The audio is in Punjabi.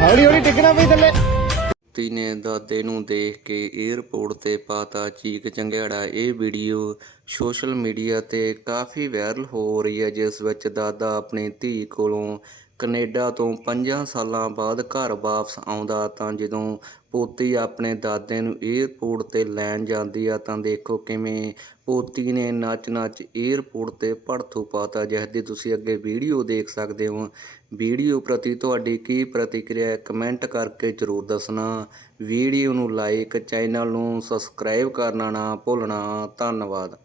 ਹੌਲੀ ਹੌਲੀ ਟਿਕਣਾ ਪਈ ਥੱਲੇ। ਤੀ ਨੇ ਦਾਦੇ ਨੂੰ ਦੇਖ ਕੇ 에ਅਰਪੋਰਟ ਤੇ ਪਾਤਾ ਚੀਕ ਚੰਗਿਆੜਾ ਇਹ ਵੀਡੀਓ ਸੋਸ਼ਲ ਮੀਡੀਆ ਤੇ ਕਾਫੀ ਵਾਇਰਲ ਹੋ ਰਹੀ ਹੈ, ਜਿਸ ਵਿੱਚ ਦਾਦਾ ਆਪਣੀ ਧੀ ਕੋਲੋਂ ਕਨੇਡਾ ਤੋਂ 5 ਸਾਲਾਂ ਬਾਅਦ ਘਰ ਵਾਪਸ ਆਉਂਦਾ ਤਾਂ ਜਦੋਂ ਪੋਤੀ ਆਪਣੇ ਦਾਦੇ ਨੂੰ 에ਅਰਪੋਰਟ ਤੇ ਲੈਣ ਜਾਂਦੀ ਆ ਤਾਂ ਦੇਖੋ ਕਿਵੇਂ ਪੋਤੀ ਨੇ ਨੱਚ-ਨੱਚ 에ਅਰਪੋਰਟ ਤੇ ਭੜਥੂ ਪਾਤਾ। ਜਿਸ ਦੀ ਤੁਸੀਂ ਅੱਗੇ ਵੀਡੀਓ ਦੇਖ ਸਕਦੇ ਹੋ। ਵੀਡੀਓ ਪ੍ਰਤੀ ਤੁਹਾਡੀ ਕੀ ਪ੍ਰਤੀਕਿਰਿਆ ਹੈ ਕਮੈਂਟ ਕਰਕੇ ਜ਼ਰੂਰ ਦੱਸਣਾ। ਵੀਡੀਓ ਨੂੰ ਲਾਈਕ, ਚੈਨਲ ਨੂੰ ਸਬਸਕ੍ਰਾਈਬ ਕਰਨਾ ਨਾ ਭੁੱਲਣਾ। ਧੰਨਵਾਦ।